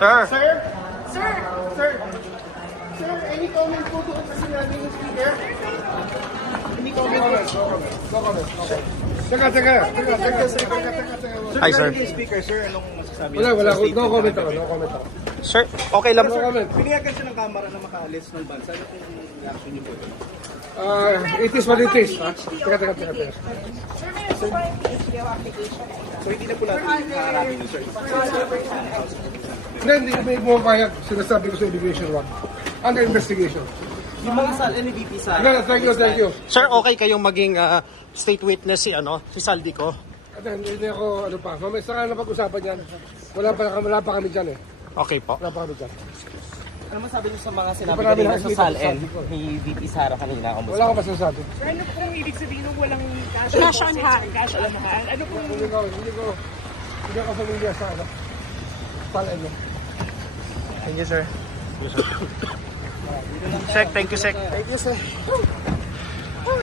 Sir! Sir? Sir? Sir? Sir, any comment po doon sa sinabi ng speaker? Any comment po? No comment. Teka. Hi, sir. Speaker, sir, anong masasabi? Wala. No comment ako. Sir, okay lang. No comment. Pinayagan siya ng kamera na makaalis ng bansa. Ano pong reaction niyo po? It is what it is. Ha? Teka. So hindi na po natin haharapin yun, sir. Hindi may pumapayag. Sinasabi ko sa immigration wag. Under investigation. Yung mga sal, NVP sa... Thank you. Sir, okay kayong maging state witness si Saldico? Hindi ako, mamaya saka na pag-usapan yan. Wala pa kami dyan eh. Okay po. Wala pa kami dyan. Ano masabi niyo sa mga sinabi Hindi pa namin kanina sa nakikita SALN sa sabi ko. ni VP Sara kanina? Wala akong masasabi. Ano pong ibig sabihin ng walang Cash on hand. Cash on hand? Ano pong... Hindi ako familiar sa SALN. Thank you, sir. Sec, thank you, Sec. Thank you, sir.